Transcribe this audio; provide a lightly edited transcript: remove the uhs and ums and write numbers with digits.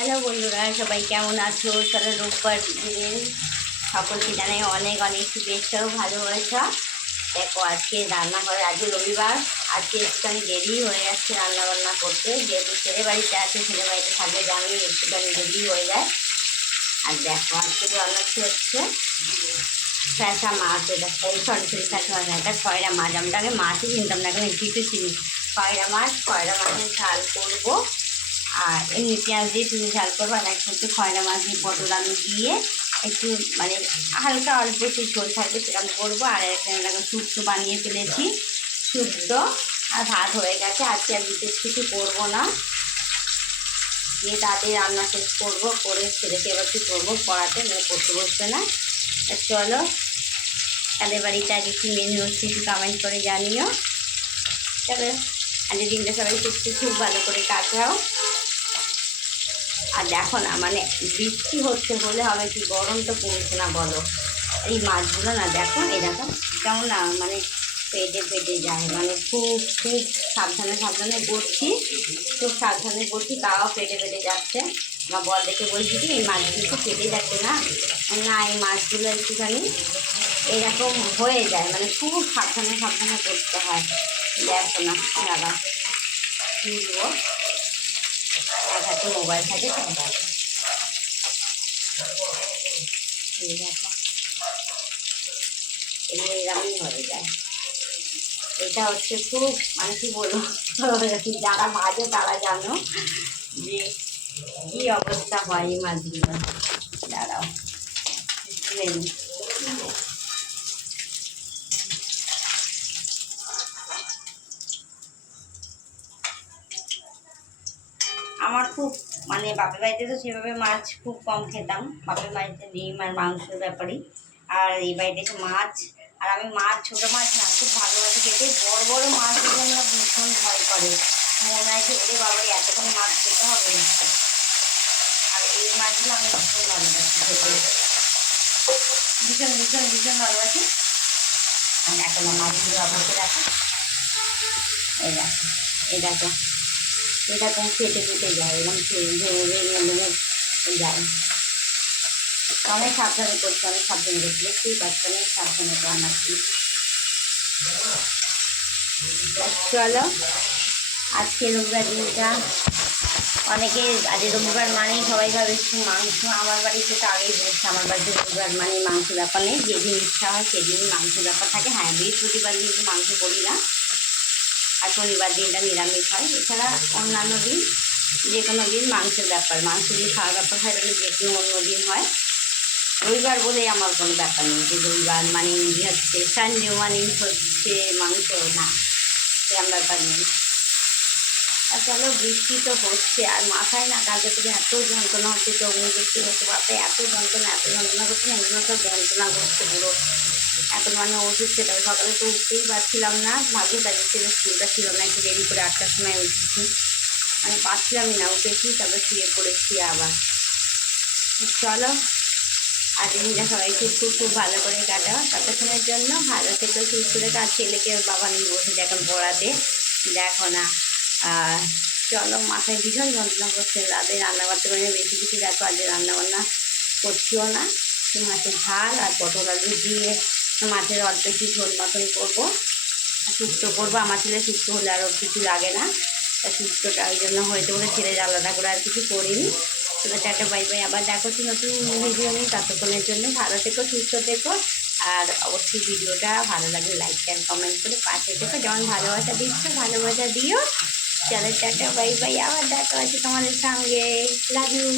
Hello বন্ধুরা, সবাই কেমন আছো? চলো রোববার দিনের সকলকে জানাই অনেক অনেক শুভেচ্ছা ও ভালোবাসা। দেখো আজকে রান্নাঘরে, আজকে রবিবার, আজকে একটুখানি দেরি হয়ে যাচ্ছে রান্নাবান্না করতে, যেহেতু ছেলে বাড়িতে আছে, ছেলে বাড়িতে থাকলে জানি একটুখানি দেরি হয়ে যায়। আর দেখো আজকে রান্না হচ্ছে ফ্যাসা মাছ, এটা সরি সরি ফ্যাসা মাছ না, এটা খয়রা মাছ। আমি আগে মাছই চিনতাম না, এখানে কিছু চিনি। খয়রা মাছের ঝাল করবো, আর এমনি পেঁয়াজ দিয়ে তুমি ঝাল করবো। আর একটু খয়রা মাছ দিয়ে পটল আলু দিয়ে একটু মানে হালকা অল্প একটু ঝোল থাকবে সেরকম করবো। আর এখানে শুক্তো বানিয়ে ফেলেছি, শুক্তো। আর ভাত হয়ে গেছে, আজকে আর বিশেষ কিছু করবো না, দিয়ে তাড়াতাড়ি রান্না শেষ করবো, করে ছেলেকে এবার কি করবো পড়াতে, মেয়ে পড়তে বসবে না। চলো তাদের বাড়িতে আগে কি মেনু হচ্ছে একটু কমেন্ট করে জানিও। তবে আজকের দিনটা সবাই খুব ভালো করে কাটাও। আর দেখো না, মানে বৃষ্টি হচ্ছে বলে হবে কি, গরম তো পড়ছে না বলো। এই মাছগুলো না দেখো, এই দেখো কেমন না মানে পেটে যায়, মানে খুব সাবধানে করছি, খুব সাবধানে করছি, তাও পেটে যাচ্ছে। আমার বর দেখে বলছি কি এই মাছগুলো তো পেটে যাচ্ছে না, না এই মাছগুলো একটুখানি এরকম হয়ে যায়, মানে খুব সাবধানে করতে হয়। দেখো না দাদা তুলবো, এক হাতে মোবাইল থাকে তো দেখো, এই দেখো এগুলো এরকমই হয়ে যায়। এটা হচ্ছে খুব মানে কি বলবো, যারা মাঝে তারা জানো যে কি অবস্থা হয় এই মাছগুলো। দাঁড়াও আমার খুব মানে বাপের বাড়িতে তো সেভাবে মাছ খুব কম খেতাম, বাপের বাড়িতে ডিম আর মাংসের ব্যাপারই। আর এই বাড়িতে এসে মাছ, আর আমি মাছ ছোটো মাছ না খুব ভালোবাসি খেতে, বড় বড় মাছ দেখে আমরা ভীষণ ভয় করে, মনে হয় যে ওরে বাবারে এতক্ষণ মাছ খেতে হবে। আর এই মাছগুলো আমি ভীষণ ভালোবাসি খেতে, ভীষণ ভালোবাসি। আর এখন মাছগুলো অবশ্যই রাখো, এই দেখো এই দেখো এটা তো কেটে যায়, এবং যায়। অনেক সাবধানে করছি, দেখতেই পাচ্ছি, অনেক সাবধানে বানাচ্ছি। চলো আজকে রবিবার দিনটা, অনেকে আজ রবিবার মানেই সবাই ভাবে একটু মাংস। আমার বাড়িতে তো আগেই বলছে, আমার বাড়িতে রবিবার মানে মাংস ব্যাপার নেই, যেদিন ইচ্ছা হয় সেদিনই মাংস ব্যাপার থাকে। হ্যাঁ, বৃহস্পতিবার কিন্তু মাংস করি না, আর শনিবার দিনটা নিরামিষ হয়। এছাড়া অন্যান্য দিন যে কোনো দিন মাংসের ব্যাপার, মাংস দিয়ে খাওয়ার ব্যাপার হয়, তাহলে যে কোনো অন্য দিন হয়। রবিবার বলে আমার কোনো ব্যাপার নেই যে রবিবার মানে হচ্ছে সানডে মানে হচ্ছে মাংস, না সেরকম ব্যাপার নেই। আর চলো বৃষ্টি তো হচ্ছে, আর মাথায় না কালকে থেকে এত যন্ত্রণা হচ্ছে, চোখ মুখ বৃষ্টি হচ্ছে, বাপে এত যন্ত্রণা করছে না, এগুলো সব যন্ত্রণা করছে পুরো। এখন মানে ওষুধ খেতে হবে, সকালে তো উঠতেই পারছিলাম না, ভাগ্যে তাদের ছেলে স্কুলটা ছিল না, একটু দেরি করে 8টার সময় উঠেছি, মানে পাচ্ছিলামই না, উঠেছি তারপর শুয়ে পড়েছি আবার। চলো আজ দিনটা সবাই খুব ভালো করে কাটাও, ততক্ষণের জন্য ভালো থেকে সুস্থ রেখে। আর ছেলেকে বাবা নিয়ে বসেছে এখন পড়াতে, দেখো না। চলো মাথায় ভীষণ যন্ত্রণা করছে, রাতে রান্না করতে পারি বেশি কিছু, দেখো আজ রান্নাবান্না করছিও না, মাছের ঝাল আর পটল আলু দিয়ে মাছের অল্প একটু ঝোল মতন করবো, শুক্তো করবো। আমার ছেলে শুক্তো হলে আরও কিছু লাগে না, তা শুক্তোটা ওই জন্য হয়েছে বলে ছেলে আলাদা করে আর কিছু করিনি। চলো টাটা বাই বাই, আবার দেখো নতুন ভিডিও নিই, ততক্ষণের জন্য ভালো থেকো, সুস্থ থেকো। আর অবশ্যই ভিডিওটা ভালো লাগলে লাইক শেয়ার কমেন্ট করে পাশে থেকো, যেমন ভালোবাসা দিচ্ছ ভালোবাসা দিও। চলো টাটা বাই বাই, আবার দেখা আছে তোমাদের সঙ্গে, লাভ ইউ।